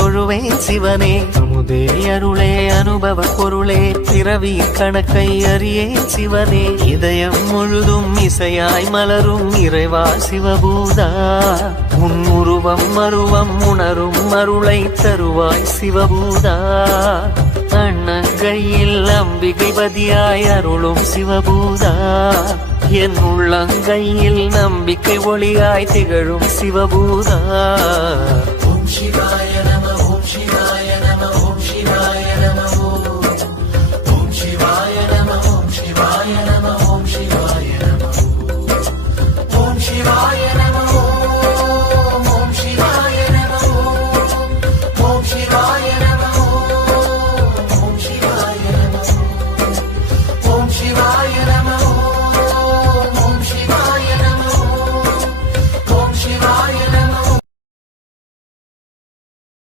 தொழுவேன் சிவனே. அமுதே அருளே அனுபவ பொருளே பிறவி கணக்கை அறியேன் சிவனே. இதயம் முழுதும் இசையாய் மலரும் இறைவா சிவபூதா. உன் உருவம் மருவம் உணரும் அருளை தருவாய் சிவபூதா. அண்ணங்கையில் அம்பிகை பதியாய் அருளும் சிவபூதா. என் உள்ளங்கையில் நம்பிக்கை ஒளியாய் திகழும் சிவபூதா. ஓம் சிவாய நம ஓம் சிவாய